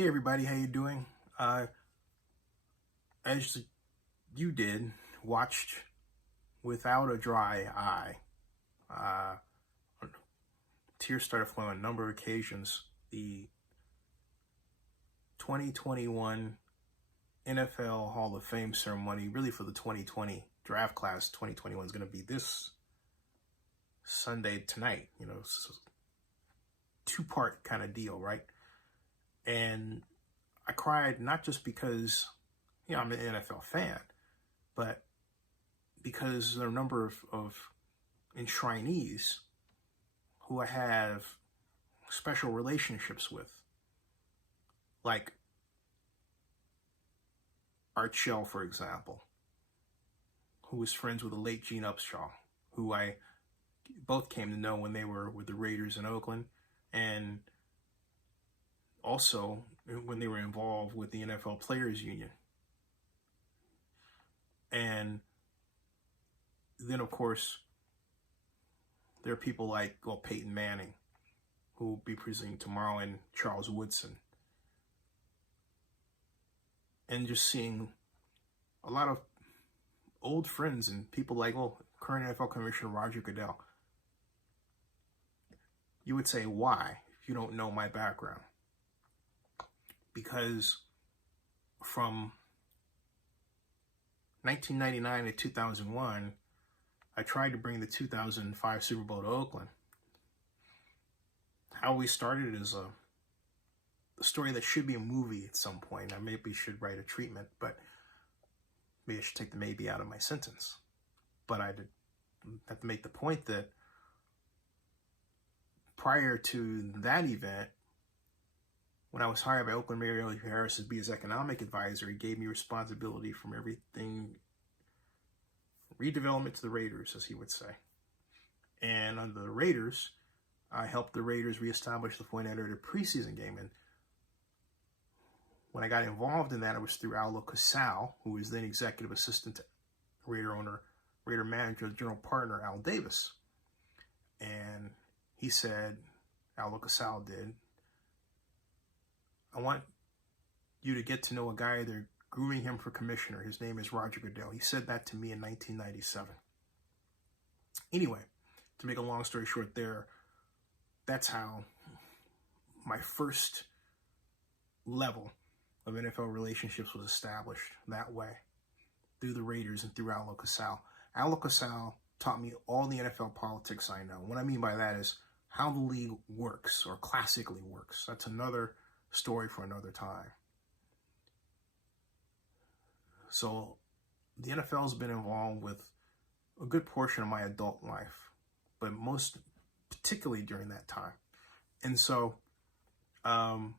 Hey everybody, how you doing? As you did, watched without a dry eye. Uh, Tears started flowing on a number of occasions. The 2021 NFL Hall of Fame ceremony, really for the 2020 draft class, 2021 is going to be this Sunday tonight. It's a two-part kind of deal, right? And I cried not just because, I'm an NFL fan, but because there are a number of enshrinees who I have special relationships with, like Art Shell, for example, who was friends with the late Gene Upshaw, who I both came to know when they were with the Raiders in Oakland, and also when they were involved with the NFL Players Union. And then, of course, there are people like, Peyton Manning, who will be presenting tomorrow, and Charles Woodson. And just seeing a lot of old friends and people like, current NFL Commissioner Roger Goodell. You would say, why, if you don't know my background? Because from 1999 to 2001, I tried to bring the 2005 Super Bowl to Oakland. How we started is a story that should be a movie at some point. I maybe should write a treatment, but maybe I should take the maybe out of my sentence. But I did have to make the point that prior to that event, when I was hired by Oakland Mayor Elliot Harris to be his economic advisor, he gave me responsibility from everything, redevelopment to the Raiders, as he would say. And under the Raiders, I helped the Raiders reestablish the point at a preseason game. And when I got involved in that, it was through Aldo Casal, who was then executive assistant to Raider owner, Raider manager, general partner Al Davis. And he said, Aldo Casal did, I want you to get to know a guy. They're grooming him for commissioner. His name is Roger Goodell. He said that to me in 1997. Anyway, to make a long story short there, that's how my first level of NFL relationships was established that way, through the Raiders and through Aldo Casal. Aldo Casal taught me all the NFL politics I know. What I mean by that is how the league works, or classically works. That's another story for another time. So the NFL has been involved with a good portion of my adult life, but most particularly during that time. And so when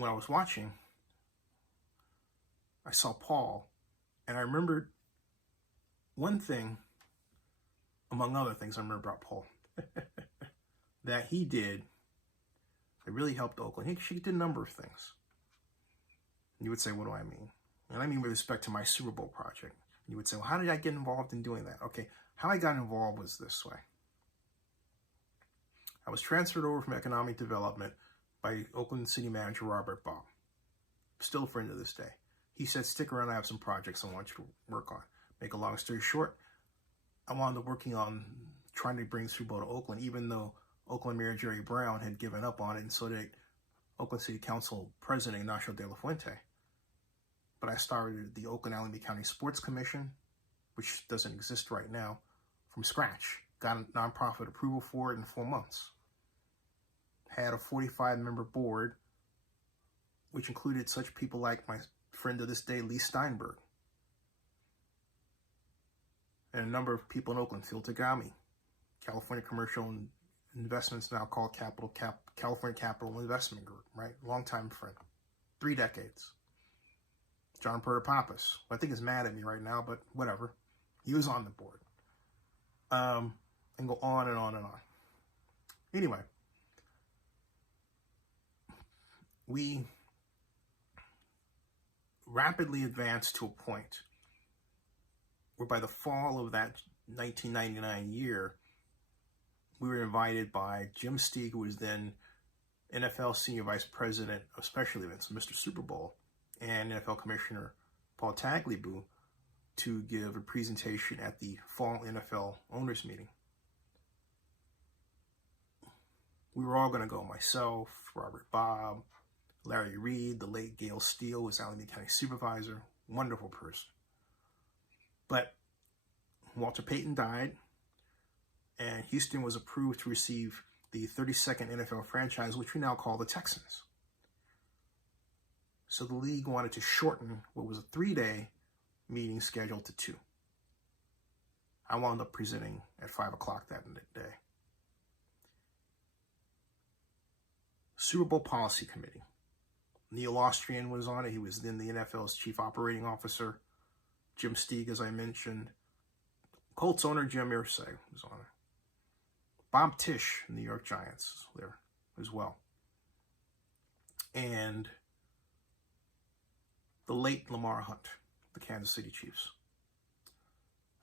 I was watching, I saw Paul, and I remembered one thing, among other things I remember about Paul, that he did that really helped Oakland. He did a number of things. You would say, what do I mean? And I mean with respect to my Super Bowl project. You would say, well, how did I get involved in doing that? Okay, how I got involved was this way. I was transferred over from economic development by Oakland City Manager Robert Baum. Still a friend to this day. He said, stick around, I have some projects I want you to work on. Make a long story short, I wound up working on trying to bring Super Bowl to Oakland, even though Oakland Mayor Jerry Brown had given up on it, and so did Oakland City Council President Ignacio de la Fuente. But I started the Oakland Alameda County Sports Commission, which doesn't exist right now, from scratch. Got a nonprofit approval for it in 4 months. Had a 45-member board, which included such people like my friend to this day, Lee Steinberg, and a number of people in Oakland, Phil Tagliabue, California Commercial Investments, now called California Capital Investment Group, right? Longtime friend, 3 decades. John Pertapapis, who I think is mad at me right now, but whatever. He was on the board. And go on and on and on. Anyway, we rapidly advanced to a point where by the fall of that 1999 year, we were invited by Jim Steig, who was then NFL Senior Vice President of Special Events, Mr. Super Bowl, and NFL Commissioner Paul Tagliabue to give a presentation at the Fall NFL Owners Meeting. We were all going to go. Myself, Robert Bob, Larry Reed, the late Gail Steele was Alameda County Supervisor. Wonderful person. But Walter Payton died, and Houston was approved to receive the 32nd NFL franchise, which we now call the Texans. So the league wanted to shorten what was a 3-day meeting scheduled to 2. I wound up presenting at 5 o'clock that day. Super Bowl Policy Committee. Neil Austrian was on it. He was then the NFL's chief operating officer. Jim Steig, as I mentioned. Colts owner Jim Irsay was on it. Bob Tisch, New York Giants, there as well. And the late Lamar Hunt, the Kansas City Chiefs.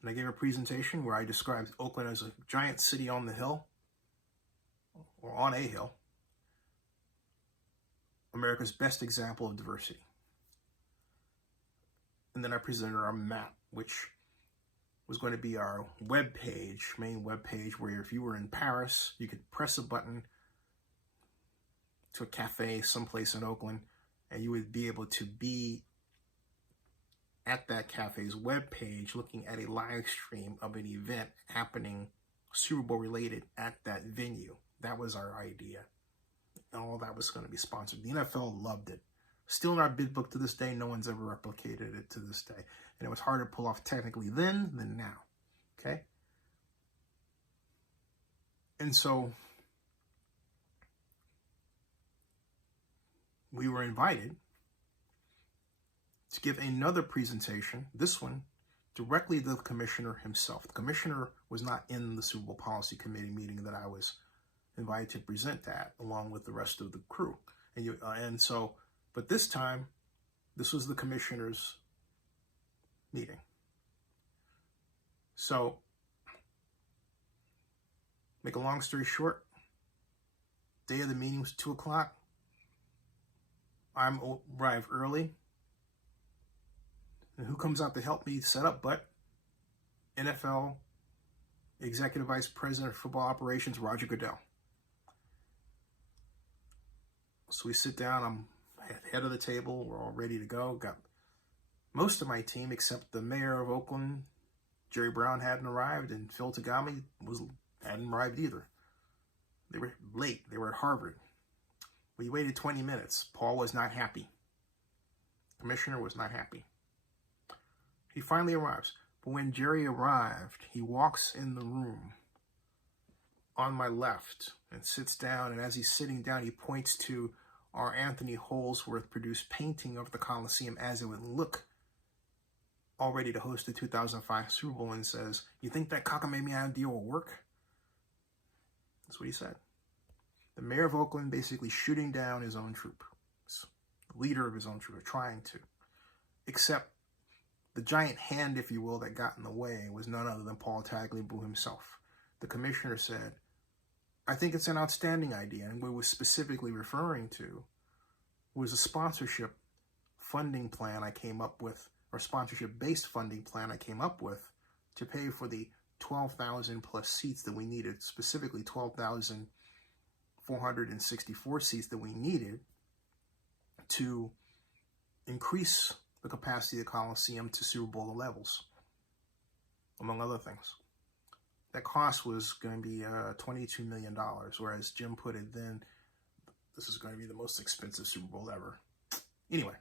And I gave a presentation where I described Oakland as a giant city on the hill, or on a hill, America's best example of diversity. And then I presented our map, which was going to be our web page, main web page, where if you were in Paris, you could press a button to a cafe someplace in Oakland, and you would be able to be at that cafe's web page looking at a live stream of an event happening Super Bowl related at that venue. That was our idea. And all that was going to be sponsored. The NFL loved it. Still in our bid book to this day, no one's ever replicated it to this day. And it was harder to pull off technically then than now. Okay? And so we were invited to give another presentation, this one, directly to the commissioner himself. The commissioner was not in the Super Bowl Policy Committee meeting that I was invited to present at, along with the rest of the crew. But this time, this was the commissioner's meeting. So, make a long story short, day of the meeting was 2 o'clock. I arrived early. And who comes out to help me set up but NFL Executive Vice President of Football Operations, Roger Goodell. So we sit down, I'm at the head of the table, we're all ready to go. Got most of my team except the mayor of Oakland, Jerry Brown, hadn't arrived, and Phil Tagami hadn't arrived either. They were late, they were at Harvard. We waited 20 minutes. Paul was not happy. Commissioner was not happy. He finally arrives. But when Jerry arrived, he walks in the room on my left and sits down. And as he's sitting down, he points to our Anthony Holsworth produced painting of the Coliseum as it would look all ready to host the 2005 Super Bowl, and says, "You think that cockamamie idea will work?" That's what he said. The mayor of Oakland basically shooting down his own troop. The leader of his own troop, or trying to. Except the giant hand, if you will, that got in the way was none other than Paul Tagliabue himself. The commissioner said, "I think it's an outstanding idea." And what he was specifically referring to was a sponsorship funding plan I came up with, or sponsorship-based funding plan I came up with to pay for the 12,000 plus seats that we needed, specifically 12,464 seats that we needed to increase the capacity of the Coliseum to Super Bowl levels, among other things. That cost was going to be $22 million, whereas Jim put it then, this is going to be the most expensive Super Bowl ever. Anyway,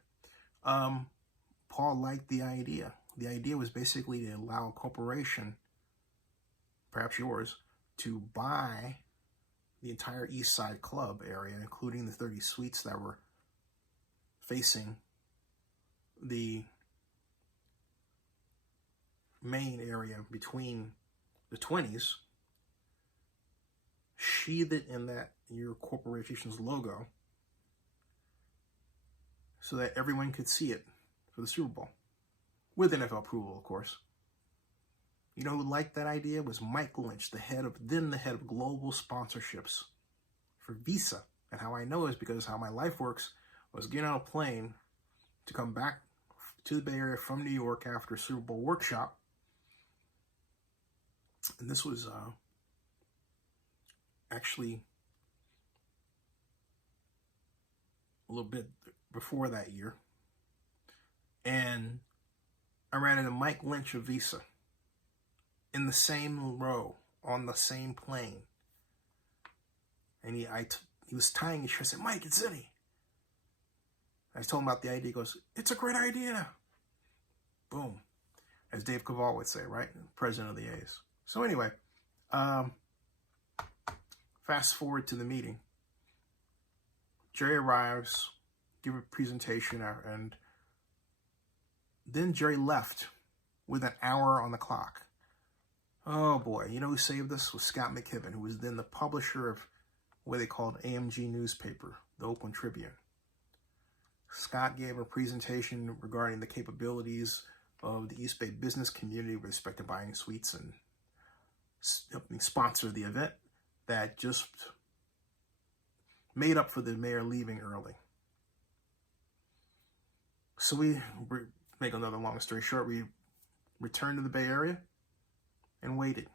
Paul liked the idea. The idea was basically to allow a corporation, perhaps yours, to buy the entire East Side Club area, including the 30 suites that were facing the main area between the 20s, sheathe it in that your corporation's logo so that everyone could see it for the Super Bowl, with NFL approval, of course. You know who liked that idea? Was Mike Lynch, the head of global sponsorships for Visa And how I know is because how my life works was getting on a plane to come back to the Bay Area from New York after a Super Bowl workshop. And this was actually a little bit before that year. And I ran into Mike Lynch of Visa in the same row on the same plane. And he was tying his shirt. I said, Mike, it's Eddie. I told him about the idea. He goes, it's a great idea. Boom. As Dave Cavall would say, right? President of the A's. So anyway, fast forward to the meeting. Jerry arrives, give a presentation, and then Jerry left with an hour on the clock. Oh boy, you know who saved us? Was Scott McKibben, who was then the publisher of what they called AMG newspaper, the Oakland Tribune. Scott gave a presentation regarding the capabilities of the East Bay business community with respect to buying suites and sponsored the event that just made up for the mayor leaving early. So we make another long story short. We returned to the Bay Area and waited.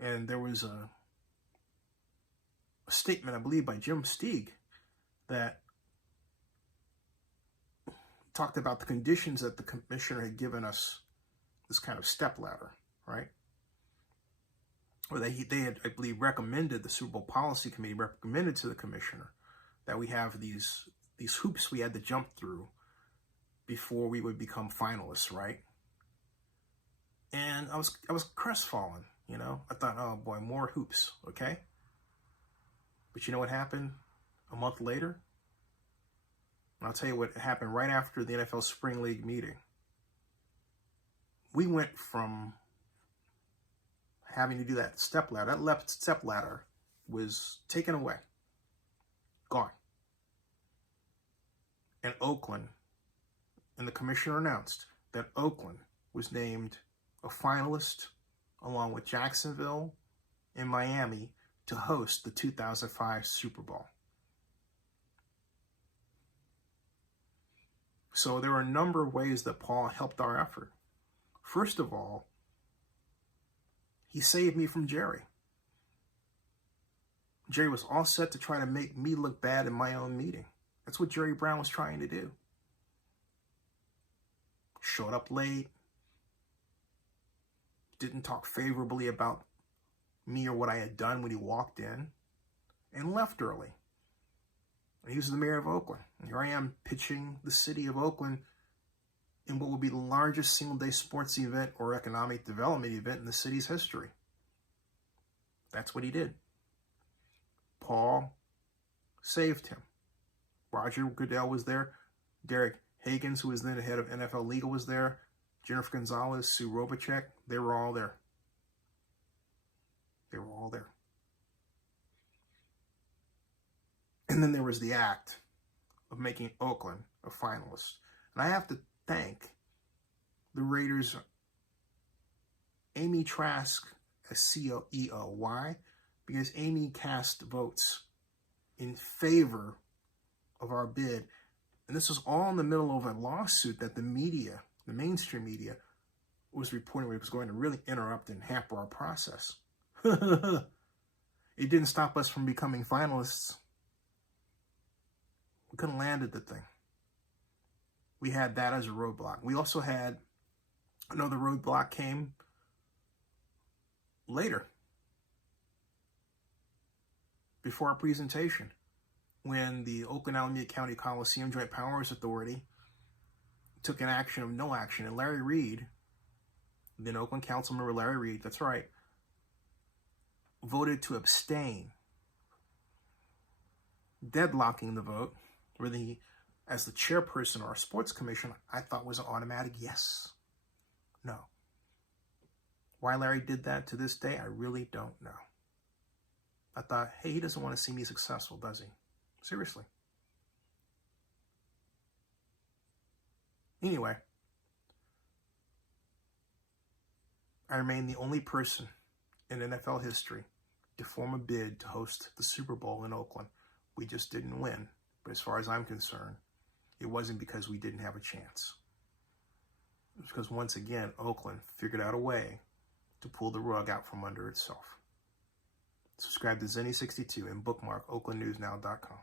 And there was a statement, I believe, by Jim Steig that talked about the conditions that the commissioner had given us this kind of stepladder, right? Or they had, I believe, recommended, the Super Bowl Policy Committee recommended to the commissioner that we have these hoops we had to jump through before we would become finalists, right? And I was crestfallen, you know. I thought, oh boy, more hoops, okay? But you know what happened a month later? And I'll tell you what happened right after the NFL Spring League meeting. We went from having to do that stepladder. That left stepladder was taken away, gone. And Oakland, and the commissioner announced that Oakland was named a finalist along with Jacksonville and Miami to host the 2005 Super Bowl. So there were a number of ways that Paul helped our effort. First of all, he saved me from Jerry. Jerry was all set to try to make me look bad in my own meeting. That's what Jerry Brown was trying to do. Showed up late, didn't talk favorably about me or what I had done when he walked in, and left early. And he was the mayor of Oakland. And here I am pitching the city of Oakland in what would be the largest single-day sports event or economic development event in the city's history. That's what he did. Paul saved him. Roger Goodell was there. Derek Higgins, who was then the head of NFL Legal, was there. Jennifer Gonzalez, Sue Robachek, they were all there. They were all there. And then there was the act of making Oakland a finalist. And I have to thank the Raiders' Amy Trask, CEO. Why? Because Amy cast votes in favor of our bid. And this was all in the middle of a lawsuit that the media, the mainstream media, was reporting it was going to really interrupt and hamper our process. It didn't stop us from becoming finalists. We couldn't have landed the thing. We had that as a roadblock. We also had another roadblock came later, before our presentation, when the Oakland-Alameda County Coliseum Joint Powers Authority took an action of no action. And Larry Reed, then Oakland Council member Larry Reed, that's right, voted to abstain, deadlocking the vote, where as the chairperson of our sports commission, I thought was an automatic yes. No. Why Larry did that to this day, I really don't know. I thought, hey, he doesn't want to see me successful, does he? Seriously. Anyway, I remain the only person in NFL history to form a bid to host the Super Bowl in Oakland. We just didn't win. But as far as I'm concerned, it wasn't because we didn't have a chance. It was because, once again, Oakland figured out a way to pull the rug out from under itself. Subscribe to Zenny62 and bookmark oaklandnewsnow.com.